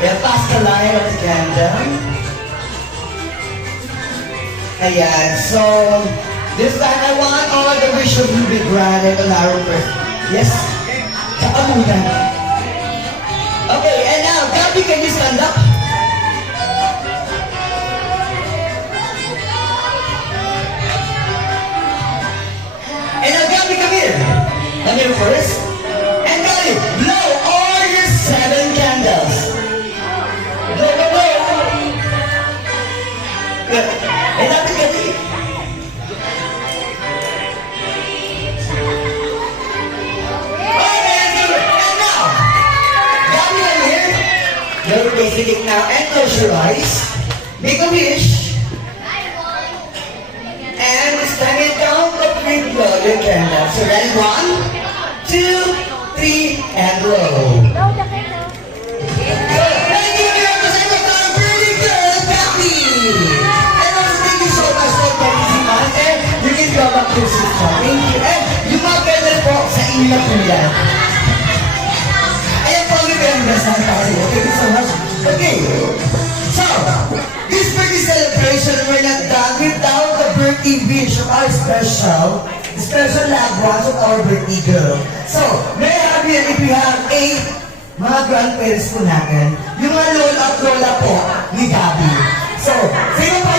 Yeah, pass the line of the candle. Ayan, so, this time I want all the wish of you be granted on our birthday. Yes? Saka muna. Okay, and now, Gabby, can you stand up? And now, Gabby, come here. Come here first. And Gabby, blow all your 7 candles. Blow, blow, blow. Good. And now, Gabby. You're facing it now and close your eyes. Make a wish. And stand it down, but with blow your candle. So ready? 1, 2, 3, and blow. Thank you very much. I was our pretty girl, Gabby. And also thank you so much for practicing us. And you can go back to sister. Thank you. And yung mga candle po sa inyo po yan. Thank you so much. Okay, so this birthday celebration, we're not done without the birthday wish of our special loved ones of our birthday girl. So, very happy if we have 8 mga grandparents po natin, yung mga lola at lola po ni Gabby. So, sino pa